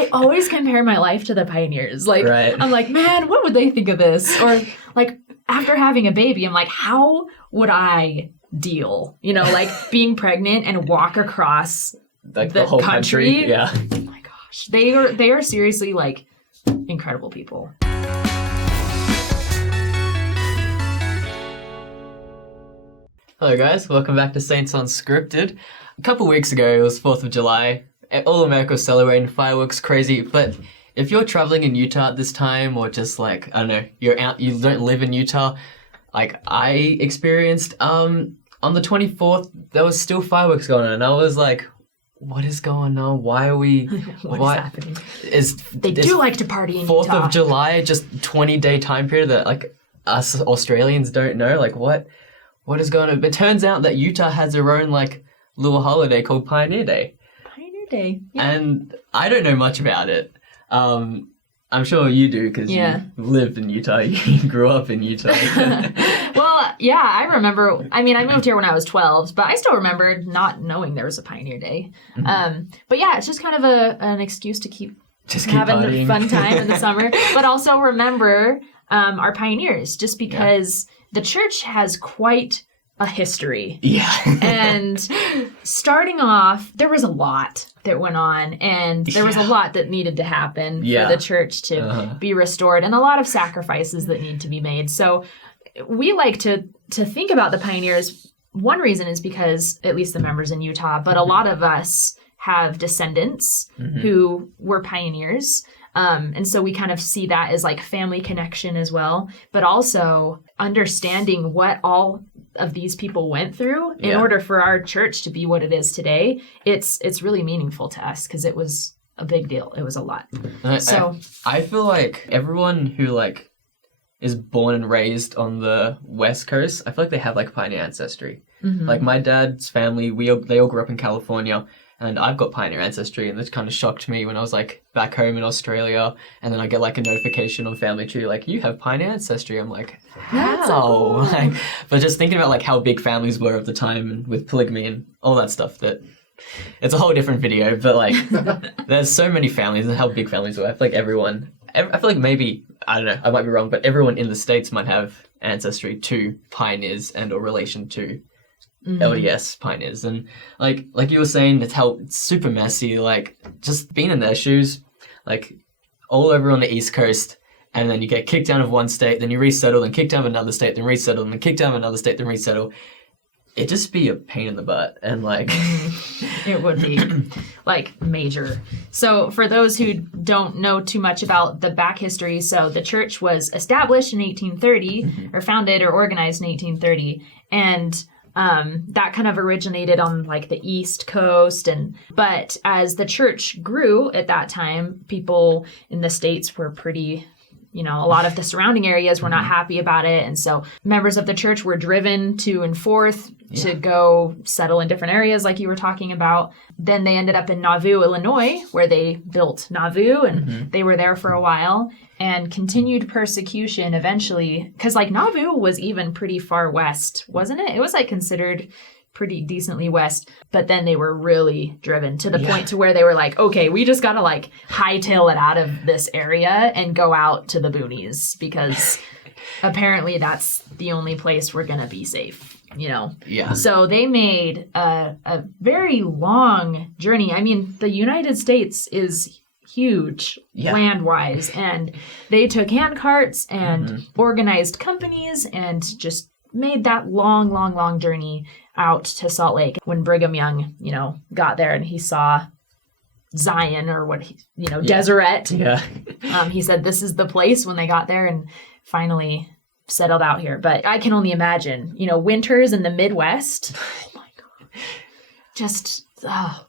I always compare my life to the pioneers. Like, Right. I'm like, man, what would they think of this? Or like, after having a baby, I'm like, how would I deal? You know, like being pregnant and walk across Like the whole country. Yeah. Oh my gosh. They are seriously like incredible people. Hello guys, welcome back to Saints Unscripted. A couple weeks ago, it was 4th of July. All America was celebrating fireworks, crazy. But if you're traveling in Utah at this time, or just like, I don't know, you don't live in Utah, like I experienced, on the 24th, there was still fireworks going on. And I was like, what is going on? Why are we... What is happening? They this do like to party in 4th Utah. of July, just 20-day time period that like us Australians don't know. Like what is going on? It turns out that Utah has their own like little holiday called Pioneer Day. Pioneer Day. Yeah. And I don't know much about it. I'm sure you do because you lived in Utah. You grew up in Utah. Well, yeah, I remember. I mean, I moved here when I was 12, but I still remember not knowing there was a Pioneer Day. But yeah, it's just kind of an excuse to keep having partying. a fun time in the summer, but also remember our pioneers, just because the church has quite a history. Yeah. And starting off, there was a lot that went on, and there was a lot that needed to happen for the church to be restored, and a lot of sacrifices that need to be made. So we like to think about the pioneers. One reason is because, at least the members in Utah, but a lot of us have descendants who were pioneers. And so we kind of see that as like family connection as well, but also understanding what all of these people went through in order for our church to be what it is today. It's really meaningful to us because it was a big deal. It was a lot. I feel like everyone who like is born and raised on the West Coast, I feel like they have like pioneer ancestry. Like my dad's family, they all grew up in California. And I've got pioneer ancestry, and this kind of shocked me when I was like back home in Australia, and then I get like a notification on Family Tree, like, you have pioneer ancestry. I'm like, how? That's so cool. Like, but just thinking about like how big families were at the time and with polygamy and all that stuff, that it's a whole different video, but like there's so many families and how big families were. I feel like I feel like maybe, I don't know, I might be wrong, but everyone in the States might have ancestry to pioneers and or relation to LDS pioneers. And like you were saying, it's super messy, like just being in their shoes, like all over on the East Coast, and then you get kicked out of one state, then you resettle, then kicked out of another state, then resettle, and then kicked out of another state, then resettle. It'd just be a pain in the butt, and like it would be like major. So for those who don't know too much about the back history, so the church was established in 1830 or founded or organized in 1830, and that kind of originated on like the East Coast, but as the church grew at that time, people in the States were pretty, a lot of the surrounding areas were not happy about it. And so members of the church were driven to and forth to go settle in different areas like you were talking about. Then they ended up in Nauvoo, Illinois, where they built Nauvoo, and they were there for a while, and continued persecution eventually, because like Nauvoo was even pretty far west, wasn't it? It was like considered pretty decently west, but then they were really driven to the point to where they were like, okay, we just gotta like hightail it out of this area and go out to the boonies, because apparently that's the only place we're gonna be safe. So they made a very long journey. I mean, the United States is huge land-wise, and they took hand carts and organized companies and just made that long journey out to Salt Lake. When Brigham Young, got there and he saw Zion, or Deseret, he said this is the place when they got there and finally settled out here. But I can only imagine, winters in the Midwest. Oh my God.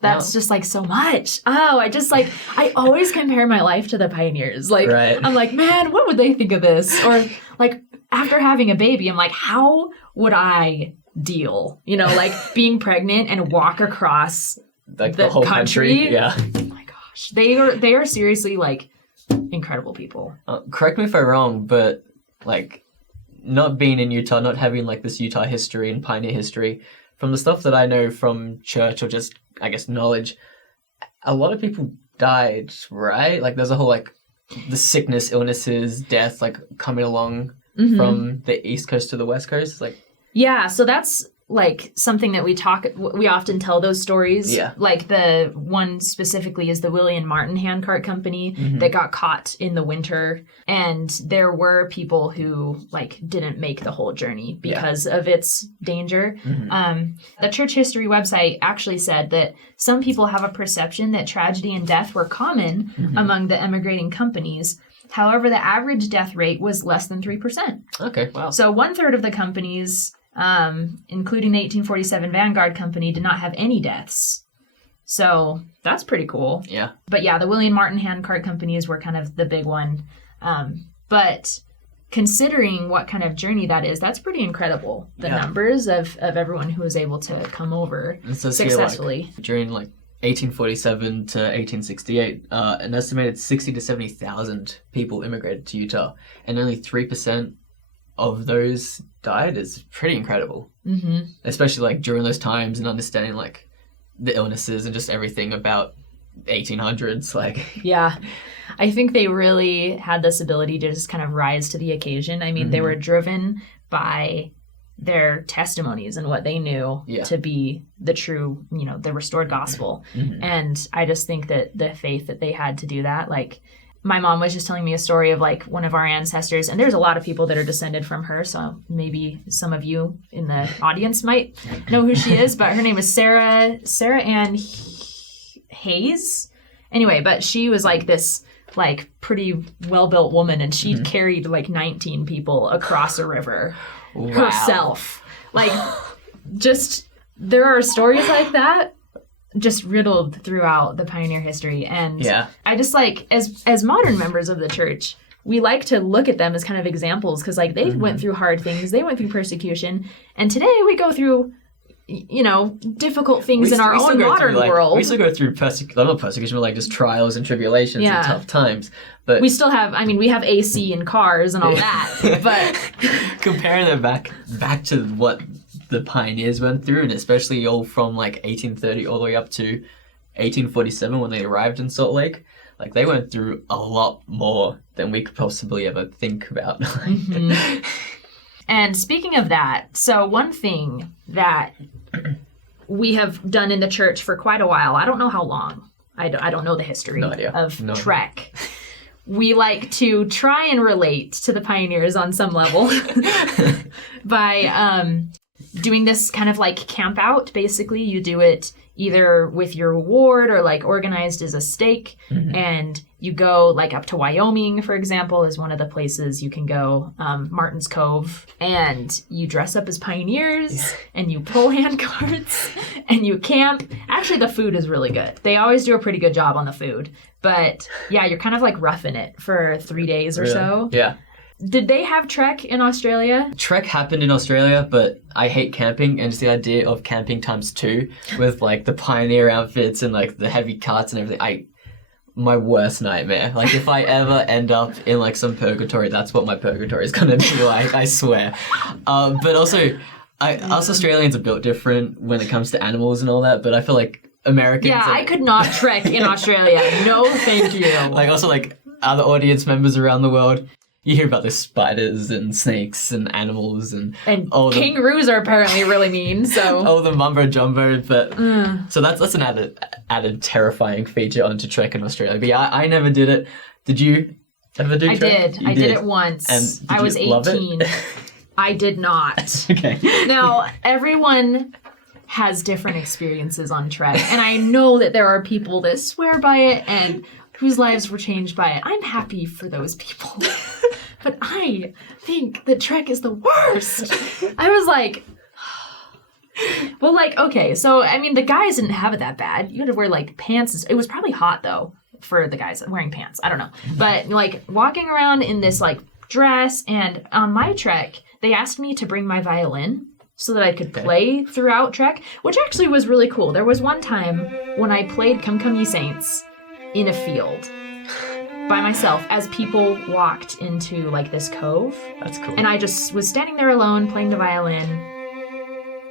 That's just like so much. I always compare my life to the pioneers. Like, I'm like, man, what would they think of this? Or like after having a baby, I'm like, how would I deal? Like being pregnant and walk across like the whole country. Yeah. Oh my gosh. They are seriously like incredible people. Correct me if I'm wrong, but like not being in Utah, not having like this Utah history and pioneer history, from the stuff that I know from church or just, I guess, knowledge, a lot of people died, right? Like there's a whole like the sickness, illnesses, death, like coming along from the East Coast to the West Coast. Like, yeah, so that's like something that we often tell those stories. Yeah. Like the one specifically is the William Martin Handcart Company that got caught in the winter, and there were people who like didn't make the whole journey because of its danger. The church history website actually said that some people have a perception that tragedy and death were common among the emigrating companies. However, the average death rate was less than 3%. okay, wow. So 1/3 of the companies, including the 1847 Vanguard Company, did not have any deaths. So that's pretty cool. Yeah. But yeah, the William Martin Handcart Companies were kind of the big one. But considering what kind of journey that is, that's pretty incredible. The numbers of everyone who was able to come over successfully. Like, during like 1847 to 1868, an estimated 60 to 70,000 people immigrated to Utah, and only 3% of those died is pretty incredible. Especially like during those times and understanding like the illnesses and just everything about 1800s. Like, yeah, I think they really had this ability to just kind of rise to the occasion. I mean, they were driven by their testimonies and what they knew to be the true, the restored gospel. And I just think that the faith that they had to do that, like my mom was just telling me a story of like one of our ancestors, and there's a lot of people that are descended from her, so maybe some of you in the audience might know who she is, but her name is Sarah Ann Hayes. Anyway, but she was like this like pretty well-built woman, and she'd carried like 19 people across a river herself. Like, just there are stories like that just riddled throughout the pioneer history. And I just like, as modern members of the church, we like to look at them as kind of examples, because like they went through hard things, they went through persecution, and today we go through difficult things in our own modern world. We still go through not persecution, but like just trials and tribulations and tough times. But we still have, we have AC and cars and all that. But comparing them back to what the pioneers went through, and especially all from like 1830 all the way up to 1847 when they arrived in Salt Lake, like they went through a lot more than we could possibly ever think about. And speaking of that, so one thing that we have done in the church for quite a while, I don't know how long, I don't know the history of Trek. We like to try and relate to the pioneers on some level by doing this kind of like camp out. Basically, you do it either with your ward or like organized as a stake, and you go like up to Wyoming, for example, is one of the places you can go, Martin's Cove, and you dress up as pioneers and you pull hand carts and you camp. Actually, the food is really good. They always do a pretty good job on the food, but yeah, you're kind of like roughing it for 3 days or so. Yeah. Did they have Trek in Australia? Trek happened in Australia, but I hate camping, and just the idea of camping ×2 with like the pioneer outfits and like the heavy carts and everything, my worst nightmare. Like if I ever end up in like some purgatory, that's what my purgatory is gonna be like, I swear. But also, us Australians are built different when it comes to animals and all that, but I feel like Americans... Yeah, I could not trek in Australia. No, thank you. Like also like other audience members around the world, you hear about the spiders and snakes and animals and all kangaroos are apparently really mean. So all the mumbo jumbo, but so that's an added terrifying feature onto Trek in Australia. But yeah, I never did it. Did you ever do Trek? I did it once. And I was 18. I did not. Okay. Now everyone has different experiences on Trek, and I know that there are people that swear by it and whose lives were changed by it. I'm happy for those people. But I think that Trek is the worst. I was like, well, like, okay, so, the guys didn't have it that bad. You had to wear, like, pants. It was probably hot, though, for the guys wearing pants. I don't know. But, like, walking around in this, like, dress, and on my Trek, they asked me to bring my violin so that I could play throughout Trek, which actually was really cool. There was one time when I played Come Come Ye Saints in a field by myself as people walked into like this cove. That's cool. And I just was standing there alone playing the violin,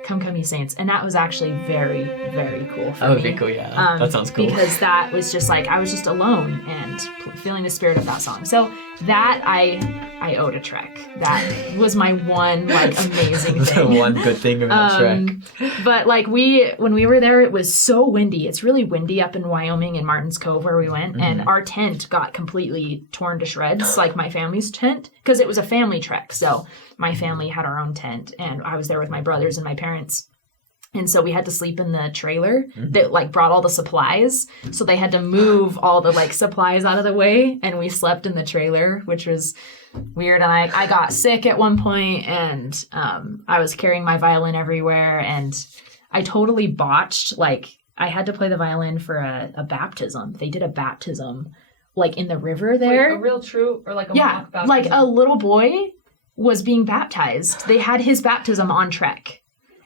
Come Ye Saints. And that was actually very, very cool for me. That would be cool, yeah. That sounds cool. Because that was just like, I was just alone and feeling the spirit of that song. So that I owe to Trek. That was my one like amazing thing. The one good thing about Trek. But like when we were there, it was so windy. It's really windy up in Wyoming in Martins Cove where we went. And our tent got completely torn to shreds, like my family's tent, because it was a family trek. So my family had our own tent and I was there with my brothers and my parents. And so we had to sleep in the trailer that like brought all the supplies. So they had to move all the like supplies out of the way. And we slept in the trailer, which was weird. And I got sick at one point and I was carrying my violin everywhere. And I totally botched, like I had to play the violin for a baptism. They did a baptism like in the river there. Wait, a real true or like a mock baptism? Like a little boy was being baptized. They had his baptism on Trek.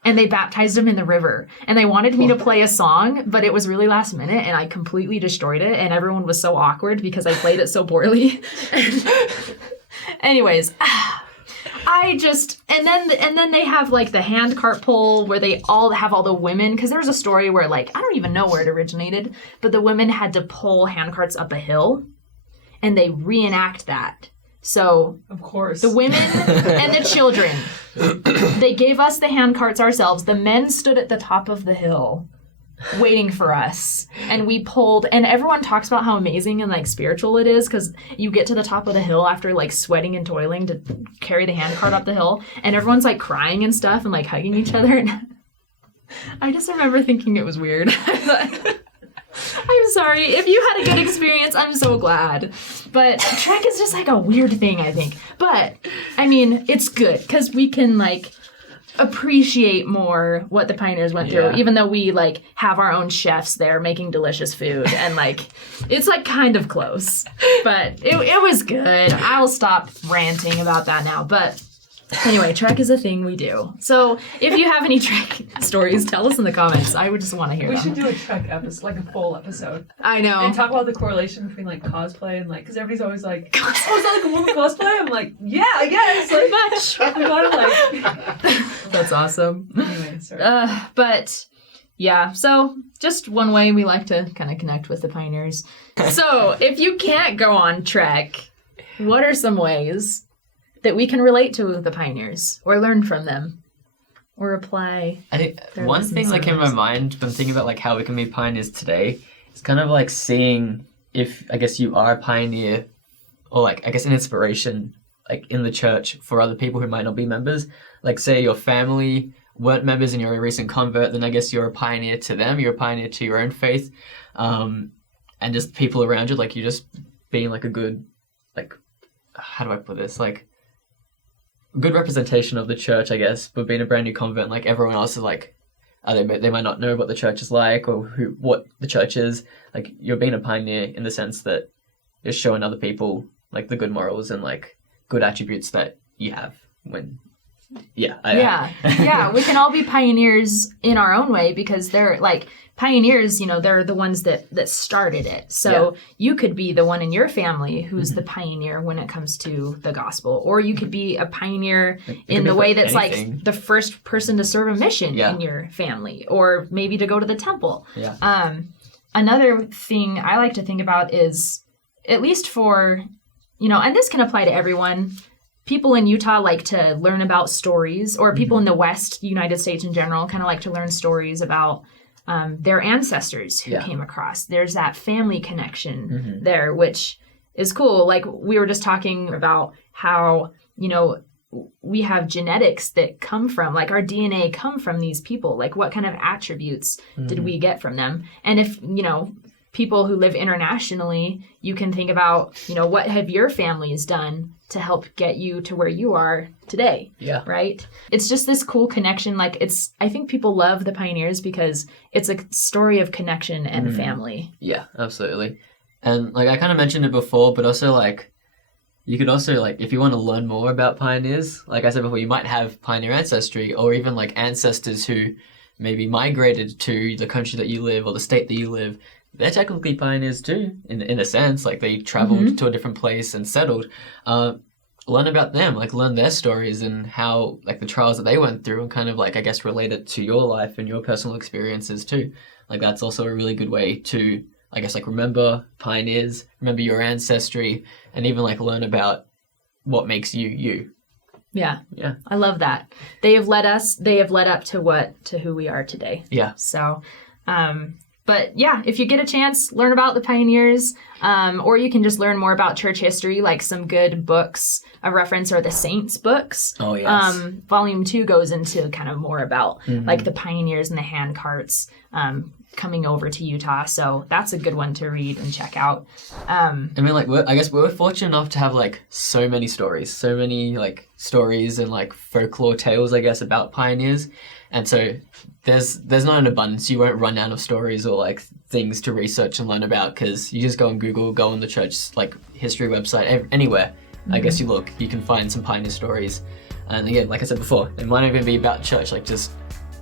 And they baptized him in the river. And they wanted me to play a song, but it was really last minute, and I completely destroyed it, and everyone was so awkward because I played it so poorly. Anyways, and then they have like the hand cart pull where they all have all the women, because there's a story where like, I don't even know where it originated, but the women had to pull hand carts up a hill, and they reenact that. So, of course, the women and the children, they gave us the hand carts ourselves. The men stood at the top of the hill waiting for us. And we pulled, and everyone talks about how amazing and like spiritual it is because you get to the top of the hill after like sweating and toiling to carry the hand cart up the hill. And everyone's like crying and stuff and like hugging each other. And I just remember thinking it was weird. I'm sorry. If you had a good experience, I'm so glad. But Trek is just like a weird thing, I think. But, I mean, it's good because we can like appreciate more what the pioneers went through, even though we like have our own chefs there making delicious food. And like, it's like kind of close. But it was good. I'll stop ranting about that now. But anyway, Trek is a thing we do. So if you have any Trek stories, tell us in the comments. I would just want to hear them. We should do a Trek episode, like a full episode. I know. And talk about the correlation between like cosplay and like, because everybody's always like, oh, is that like a woman cosplay? I'm like, yeah, I guess. Like, much. We got like. That's awesome. Anyway, sorry. But yeah, so just one way we like to kind of connect with the pioneers. So if you can't go on Trek, what are some ways that we can relate to the pioneers or learn from them or apply? I think one thing that came to my mind when thinking about like how we can be pioneers today is kind of like seeing if I guess you are a pioneer or like I guess an inspiration like in the church for other people who might not be members. Like say your family weren't members and you're a recent convert, then I guess you're a pioneer to them. You're a pioneer to your own faith, and just people around you. Like you just being like a good, like how do I put this, like good representation of the church, I guess, but being a brand new convert, like everyone else is like, they might not know what the church is like or what the church is. Like you're being a pioneer in the sense that you're showing other people like the good morals and like good attributes that you have when. We can all be pioneers in our own way because they're like pioneers, you know, they're the ones that started it. So you could be the one in your family who's the pioneer when it comes to the gospel, or you could be a pioneer in the way that's anything. Like the first person to serve a mission in your family, or maybe to go to the temple. Another thing I like to think about is, at least for, you know, and this can apply to everyone, people in Utah like to learn about stories, or people in the West, United States in general, kind of like to learn stories about their ancestors who came across. There's that family connection there, which is cool. Like we were just talking about how, you know, we have genetics that come from, like our DNA come from these people. Like what kind of attributes did we get from them? And if, you know, people who live internationally, you can think about, you know, what have your families done to help get you to where you are today. Right? It's just this cool connection. Like I think people love the pioneers because it's a story of connection and family. Yeah, absolutely. And like I kind of mentioned it before, but also like you could also like, if you want to learn more about pioneers, like I said before, you might have pioneer ancestry or even like ancestors who maybe migrated to the country that you live or the state that you live. They're technically pioneers too, in a sense. Like they traveled to a different place and settled. learn about them, like learn their stories and how like the trials that they went through, and kind of like I guess relate it to your life and your personal experiences too. Like that's also a really good way to I guess like remember pioneers, remember your ancestry, and even like learn about what makes you you. Yeah. Yeah. I love that. They have led up to who we are today. Yeah. So, but yeah, if you get a chance, learn about the pioneers, or you can just learn more about church history, like some good books of reference are the Saints books. Oh, yes. Volume 2 goes into kind of more about like the pioneers and the hand carts coming over to Utah. So that's a good one to read and check out. I mean, like, I guess we're fortunate enough to have like so many stories and like folklore tales, I guess, about pioneers. And so there's not an abundance. You won't run out of stories or like things to research and learn about, because you just go on Google, go on the church like history website, anywhere. I guess you look, you can find some pioneer stories. And again, like I said before, it might not even be about church, like just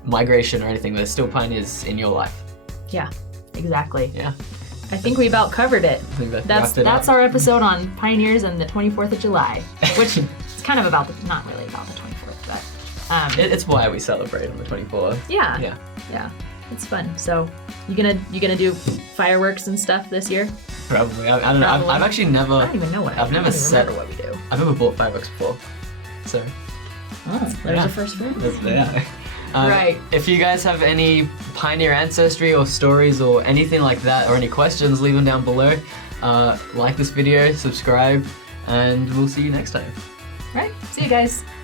migration or anything. There's still pioneers in your life. Yeah, exactly. Yeah. I think we about covered it. I think That's our episode on pioneers and the 24th of July, which is kind of about not really about the 24th, but it's why we celebrate on the 24th. Yeah. It's fun. So you gonna do fireworks and stuff this year? Probably. I don't know. I've actually never. I don't even know what. I've never set. Remember what we do. I've never bought fireworks before. So. Oh, there's a first for everything. Yeah. Right. If you guys have any pioneer ancestry or stories or anything like that, or any questions, leave them down below. Like this video, subscribe, and we'll see you next time. Right. See you guys.